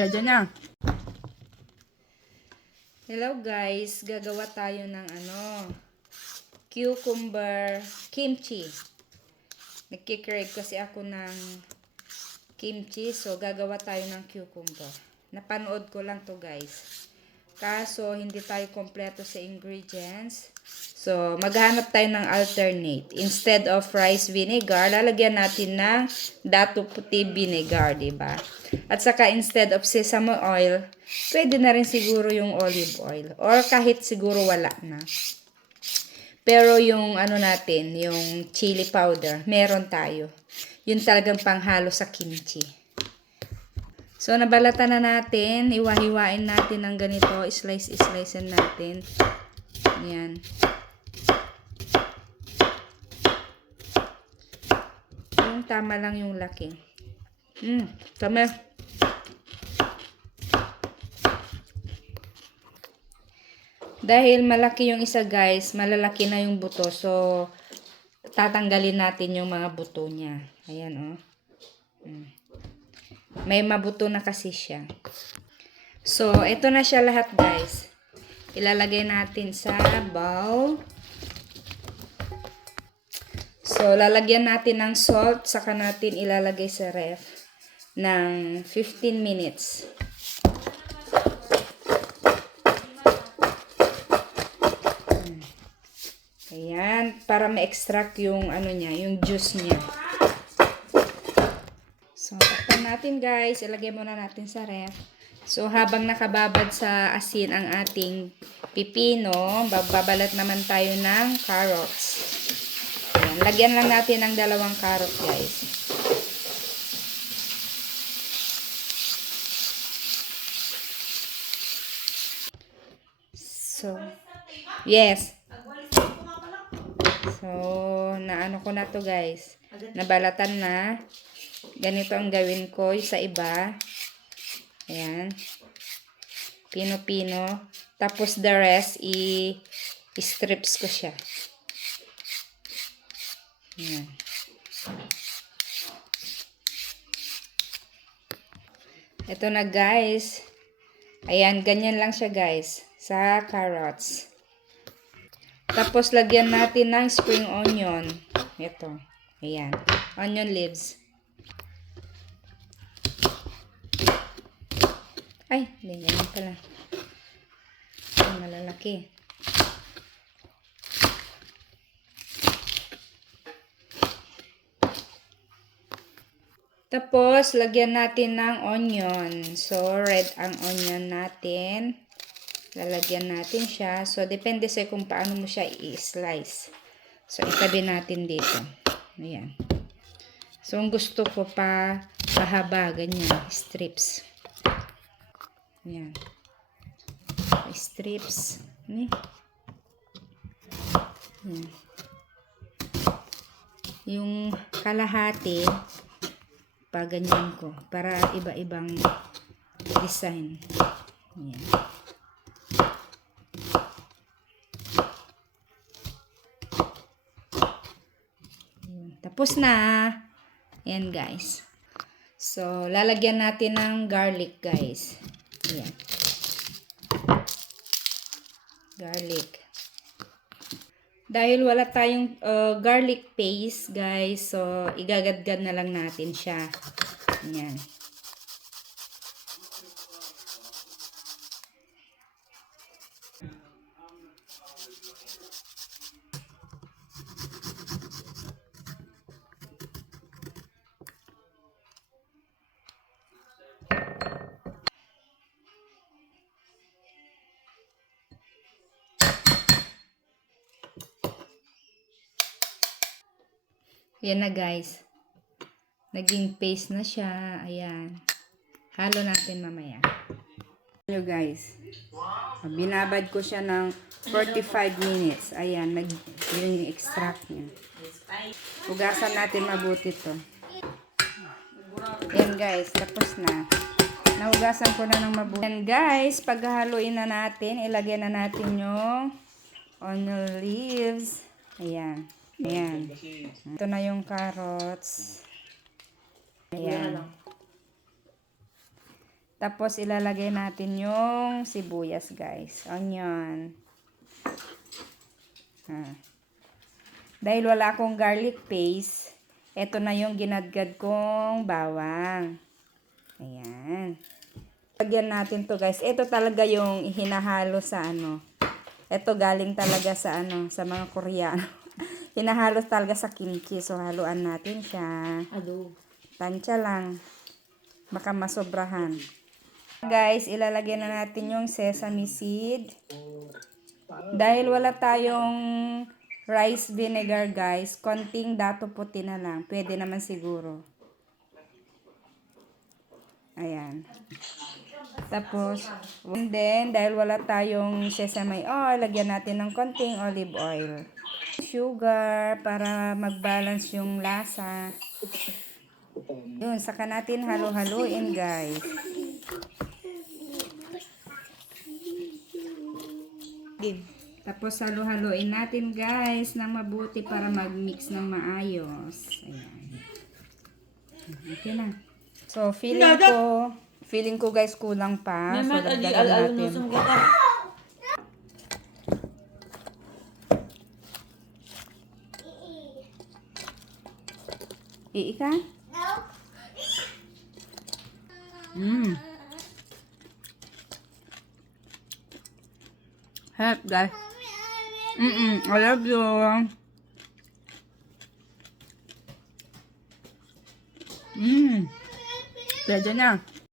Pwede na. Hello guys, gagawa tayo ng cucumber kimchi. Nagkikrave kasi ako ng kimchi, so gagawa tayo ng cucumber. Napanood ko lang to guys. Kaso hindi tayo kompleto sa ingredients. So maghanap tayo ng alternate. Instead of rice vinegar, lalagyan natin ng dato puti vinegar, diba? At saka instead of sesame oil, pwede na rin siguro yung olive oil. Or kahit siguro wala na. Pero yung natin, yung chili powder, meron tayo. Yun talagang panghalo sa kimchi. So, nabalatan na natin. Iwa-hiwain natin ng ganito. Slice-slicean natin. Ayan. Yung tama lang yung laki. Tama. Dahil malaki yung isa guys, malalaki na yung buto. So, tatanggalin natin yung mga buto niya. Ayan May mabuto na kasi siya. So, ito na siya lahat guys. Ilalagay natin sa bowl. So, lalagyan natin ng salt. Saka natin ilalagay sa ref ng 15 minutes. Ayan, para ma-extract yung niya, yung juice niya. So, takpan natin guys. Ilagay muna natin sa ref. So, habang nakababad sa asin ang ating pipino, babalat naman tayo ng carrots. Ayan, lagyan lang natin ng 2 carrot guys. So, yes. So, naano ko na to guys. Nabalatan na. Ganito ang gawin ko sa iba. Ayan. Pino-pino. Tapos the rest, i-strips ko siya. Ayan. Ito na guys. Ayan, ganyan lang siya guys. Sa carrots. Tapos, lagyan natin ng spring onion. Ito. Ayan. Onion leaves. Ay, hindi. Ganyan pala. Ay, malalaki. Tapos, lagyan natin ng onion. So, red ang onion natin. Lalagyan natin siya. So, depende sa kung paano mo siya i-slice. So, itabi natin dito. Ayan. So, ang gusto ko pa mahaba, ganyan, strips. Ayan. Strips. Ayan. Yung kalahati, pa ganyan ko. Para iba-ibang design. Ayan. Tapos na. Ayan guys. So, lalagyan natin ng garlic guys. Ayan. Garlic. Dahil wala tayong garlic paste guys. So, igagadgad na lang natin siya. Ayan. Ayan na guys. Naging paste na siya. Ayan. Halo natin mamaya. Ayan guys. Binabad ko siya ng 45 minutes. Ayan. Yung extract niya. Hugasan natin mabuti to. Ayan guys. Tapos na. Nahugasan ko na ng mabuti. Ayan guys. Paghahaluin na natin. Ilagay na natin yung onion leaves. Ayan. Ayan. Ito na yung carrots. Ayan. Tapos ilalagay natin yung sibuyas, guys. Onion. Dahil wala akong garlic paste, ito na yung ginadgad kong bawang. Ayan. Lagyan natin to, guys. Ito talaga yung hinahalo sa ano. Ito galing talaga sa ano, sa mga Koreano. Hinahalo talaga sa kimchi. So, haluan natin siya. Tansya lang. Baka masobrahan. Guys, ilalagay na natin yung sesame seed. Dahil wala tayong rice vinegar, guys, konting dato puti na lang. Pwede naman siguro. Ayan. Tapos, and then, dahil wala tayong sesame oil, lagyan natin ng konting olive oil. Sugar, para mag-balance yung lasa. Yun, saka natin halo-haluin, guys. Tapos, halo-haluin natin, guys, ng mabuti para mag-mix ng maayos. Ayan. Okay na. So, feeling ko guys, kulang pa. So, dagdagan natin. Iika? Help, guys. I love you. Pwede na.